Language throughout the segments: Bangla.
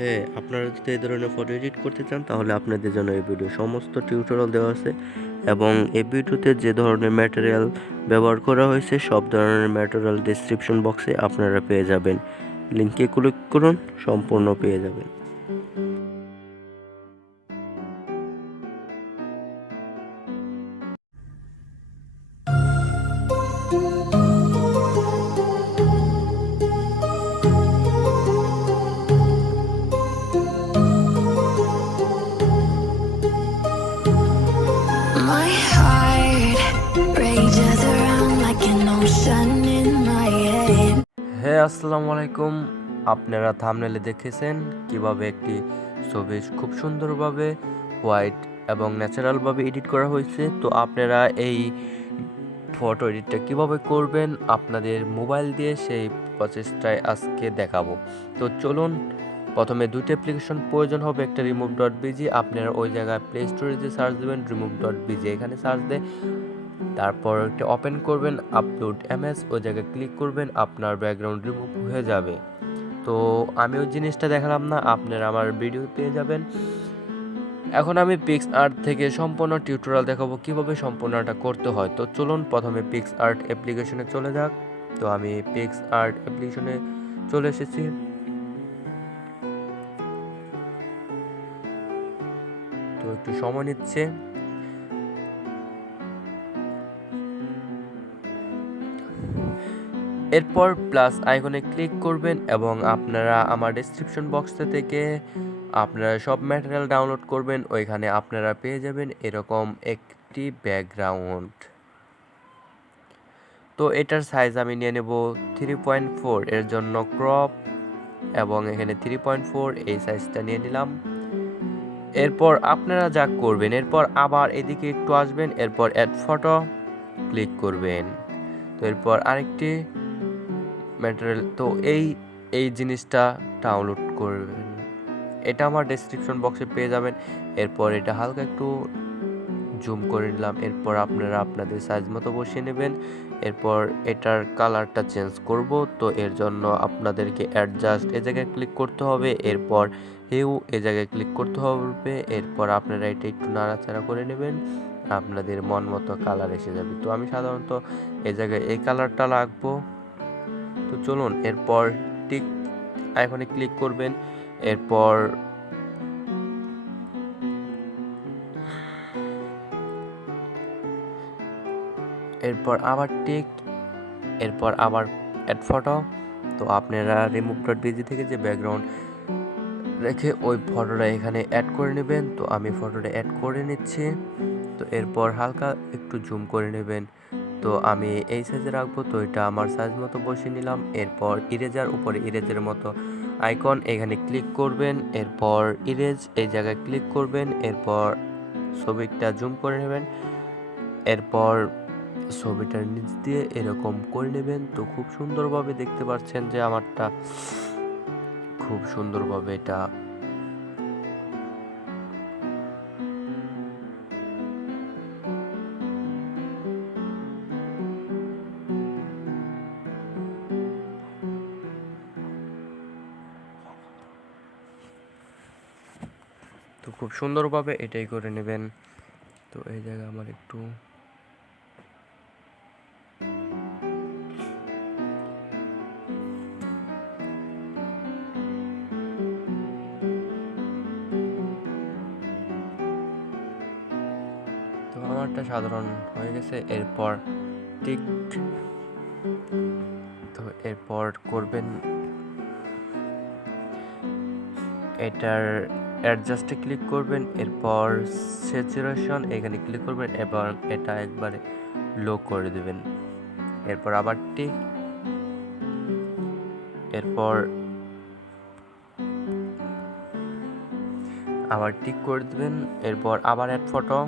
হ্যাঁ, আপনারা যদি এই ধরনের ফটো এডিট করতে চান তাহলে আপনাদের জন্য এই ভিডিও সমস্ত টিউটোরিয়াল দেওয়া আছে এবং এই ভিডিওতে যে ধরনের ম্যাটেরিয়াল ব্যবহার করা হয়েছে সব ধরনের ম্যাটেরিয়াল ডেসক্রিপশন বক্সে আপনারা পেয়ে যাবেন। লিংকে ক্লিক করুন, সম্পূর্ণ পেয়ে যাবেন। My heart rages around like an ocean in my head. হ্যাঁ, আসসালামু আলাইকুম। আপনারা থাম্বনেলে দেখেছেন কিভাবে একটি ছবি খুব সুন্দরভাবে হোয়াইট এবং ন্যাচারালভাবে এডিট করা হয়েছে। তো আপনারা এই ফটো এডিটটা কিভাবে করবেন আপনাদের মোবাইল দিয়ে সেই প্রসেসটাই আজকে দেখাবো। তো চলুন, প্রথমে দুটো অ্যাপ্লিকেশন প্রয়োজন হবে। একটা remove.bg, আপনারা ওই জায়গায় প্লে স্টোরে যে সার্চ দেবেন remove.bg, এখানে সার্চ দিয়ে তারপর একটা ওপেন করবেন আপলোড এমএস, ওই জায়গায় ক্লিক করবেন, আপনার ব্যাকগ্রাউন্ড রিমুভ হয়ে যাবে। তো আমি ওই জিনিসটা দেখালাম না, আপনারা আমার ভিডিও পেয়ে যাবেন। এখন আমি পিক্সআর্ট থেকে সম্পূর্ণ টিউটোরিয়াল দেখাবো কিভাবে সম্পূর্ণটা করতে হয়। তো চলুন প্রথমে পিক্সআর্ট অ্যাপ্লিকেশনে চলে যাক। তো আমি পিক্সআর্ট অ্যাপ্লিকেশনে চলে এসেছি। তো একটু সময় নিচ্ছে। এরপর প্লাস আইকনে ক্লিক করবেন এবং আপনারা আমার ডেসক্রিপশন বক্সে থেকে আপনারা সব ম্যাটেরিয়াল ডাউনলোড করবেন। ওইখানে আপনারা পেয়ে যাবেন এরকম একটি ব্যাকগ্রাউন্ড। তো এটার সাইজ আমি নিয়ে নেব 3.4, এর জন্য ক্রপ এবং এখানে 3.4 এই সাইজটা নিয়ে নিলাম। এরপর আপনারা যা করবেন, এরপর আবার এদিকে একটু আসবেন, এরপর অ্যাড ফটো ক্লিক করবেন। তো এরপর আরেকটি ম্যাটেরিয়াল, তো এই জিনিসটা ডাউনলোড করবেন। এটা আমার ডেসক্রিপশন বক্সে পেয়ে যাবেন। এরপর এটা হালকা একটু জুম করে নিলাম। এরপর আপনারা আপনাদের সাইজ মতো বসিয়ে নেবেন। এরপর এটার কালারটা চেঞ্জ করব, তো এর জন্য আপনাদেরকে অ্যাডজাস্ট এ জায়গায় ক্লিক করতে হবে। এরপর হিউ এ জায়গায় ক্লিক করতে হবে। এরপর আপনারা এটা একটু নাড়াচাড়া করে নেবেন, আপনাদের মন মতো কালার এসে যাবে। তো আমি সাধারণত এই জায়গায় এই কালারটা রাখবো। তো চলুন, এরপর টিক আইকনে ক্লিক করবেন। এরপর আবার টিক, এরপর আবার অ্যাড ফটো। তো আপনারা remove.bg থেকে যে ব্যাকগ্রাউন্ড রেখে ওই ফটোটা এখানে অ্যাড করে নেবেন। তো আমি ফটোটা অ্যাড করে নিচ্ছি। তো এরপর হালকা একটু জুম করে নেবেন। তো আমি এই সাইজে রাখবো, তো এটা আমার সাইজ মতো বসিয়ে নিলাম। এরপর ইরেজার, উপরে ইরেজের মতো আইকন, এখানে ক্লিক করবেন। এরপর ইরেজ এই জায়গায় ক্লিক করবেন। এরপর ছবিটা জুম করে নেবেন। এরপর ছবিটার নিচ দিয়ে এরকম করে নেবেন। তো খুব সুন্দরভাবে দেখতে পাচ্ছেন যে আমারটা খুব সুন্দরভাবে এটা তো খুব সুন্দরভাবে এটাই করে নেবেন। তো এই জায়গায় আমার একটু তো আমারটা সাধারণ হয়ে গেছে। এরপর টিক, তো এরপর করবেন এটার অ্যাডজাস্টে ক্লিক করবেন। এরপর স্যাচুরেশন এখানে ক্লিক করবেন এবং এটা একবারে লো করে দেবেন। এরপর আবার টিক, এরপর আবার টিক করে দেবেন। এরপর আবার অ্যাড ফটো,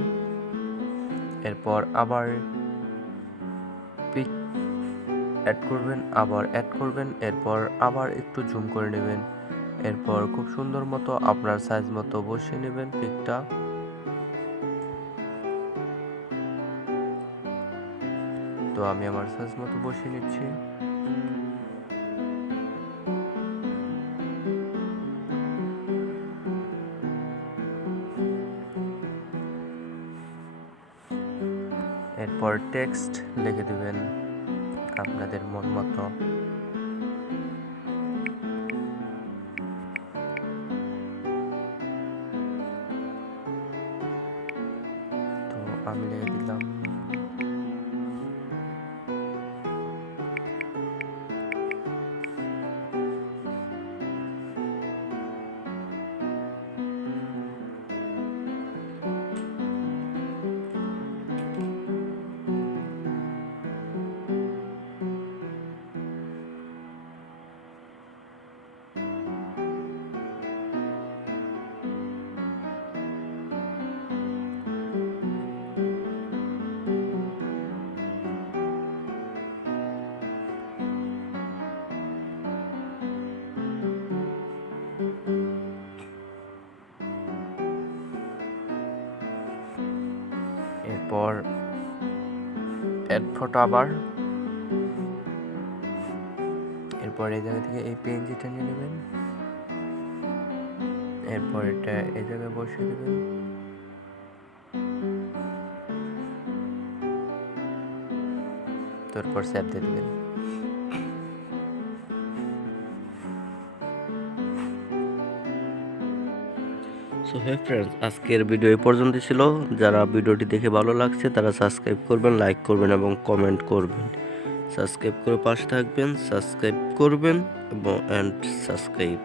এরপর আবার পিক অ্যাড করবেন, আবার অ্যাড করবেন। এরপর আবার একটু জুম করে নেবেন। এরপর খুব সুন্দর মতো আপনার সাইজ মতো বসিয়ে নেবেন পিকটা। তো আমি আমার সাইজ মতো বসিয়ে নিচ্ছি। এরপর টেক্সট লিখে দিবেন আপনাদের মন মতো। তো আমি লিখে দিলাম এরপর অ্যাড ফটো আবার, এরপর এই জায়গা থেকে এই পিএনজিটা নিয়ে নেবেন, এরপর এটা এই জায়গায় বসিয়ে দেবেন, তারপর সেভ দিয়ে দেবেন। সো হে ফ্রেন্ডস, আজকের ভিডিও এই পর্যন্ত ছিল। যারা ভিডিওটি দেখে ভালো লাগছে তারা সাবস্ক্রাইব করবেন, লাইক করবেন এবং কমেন্ট করবেন। সাবস্ক্রাইব করে পাশে থাকবেন, সাবস্ক্রাইব করবেন এবং সাবস্ক্রাইব